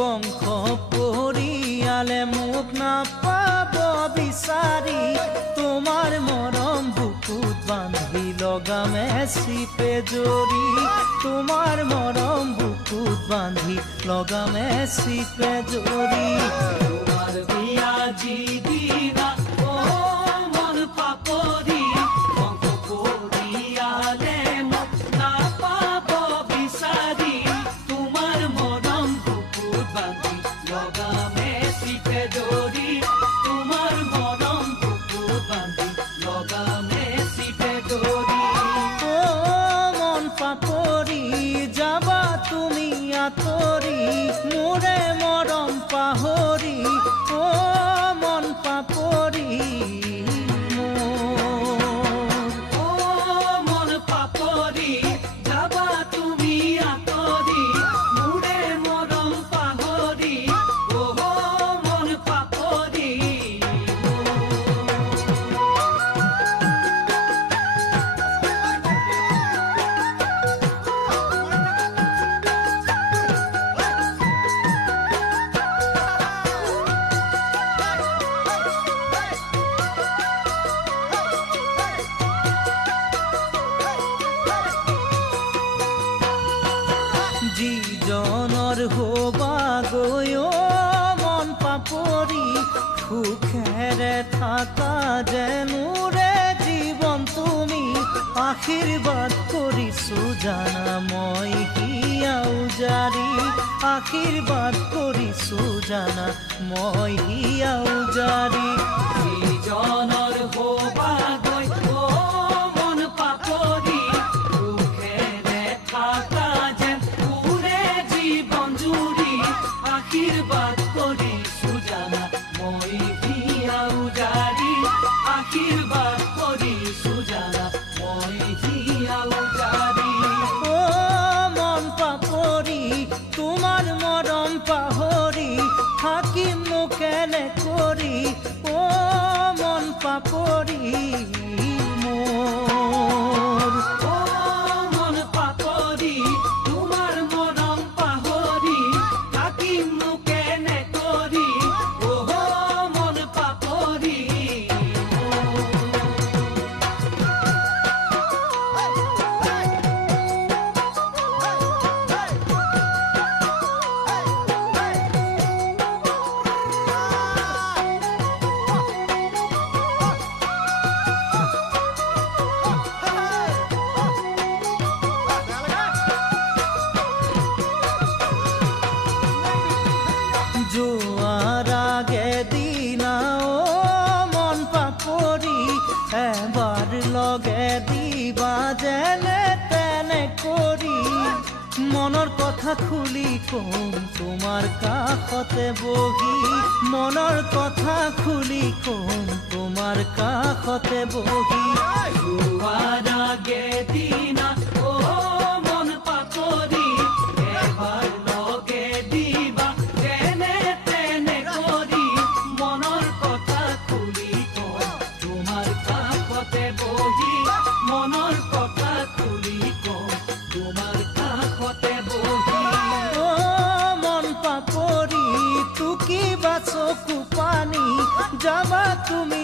বংশ পৰিয়ালে মোক নাপাব বিচাৰি তোমাৰ মৰম বুকুত বান্ধি লগামে চিপে জৰি তোমাৰ মৰম বুকুত বান্ধি লগামে চিপে জৰি তোমাৰ বিয়া যিদিনা অ মন পাপৰি বংশ পৰিয়ালে মোক নাপাব বিচাৰি তোমাৰ মৰম বুকুত বান্ধি লগামে চিপে জৰি তোমাৰ মৰম বুকুত বান্ধি লগামে চিপে জৰি অ মন পাপৰি যাবা তুমি আঁতৰি মোৰে মৰম পাহৰি অ মন পাপৰি অ মন পাপৰি যাবা তুমি আঁতৰি মোৰে মৰম পাহৰি অ মন পাপৰি যিজনৰ হবা গৈ মন পাপৰি সুখেৰে থাকা যেন মোৰে জীৱন তুমি আশীৰ্বাদ কৰিছো জানা মই হিয়া উজাৰি আশীৰ্বাদ কৰিছো জানা মই হিয়া উজাৰি যিজনৰ হবা গৈ মন পাপৰি সুখেৰে থাকা আশীৰ্বাদ কৰিছো জানা মই হিয়া উজাৰি আশীৰ্বাদ কৰিছো জানা মই হিয়া উজাৰি অ মন পাপৰি তোমাৰ মৰম পাহৰি থাকিম কেনে কৰি অ মন পাপৰি মোৰ অ মন পাপৰি তোমাৰ মৰম পাহৰি থাকিম কেনে কৰি অ মন পাপৰি যোৱাৰ আগে দিনা অ মন পাপৰি এবাৰ লগে দিবা যেনে তেনে কৰি মনৰ কথা খুলি কম তোমাৰ কাষতে বহি মনৰ কথা খুলি কম তোমাৰ কাষতে বহি যোৱাৰ আগে দিনা অ মন পাপৰি এবাৰ লগে দিবা যেনে তেনে কৰি মনৰ কথা খুলি কম তোমাৰ কাষতে বহি মনৰ কথা খুলি কম তোমাৰ কাষতে বহি অ মন পাপৰি টুকি বা চকু পানী যাবা তুমি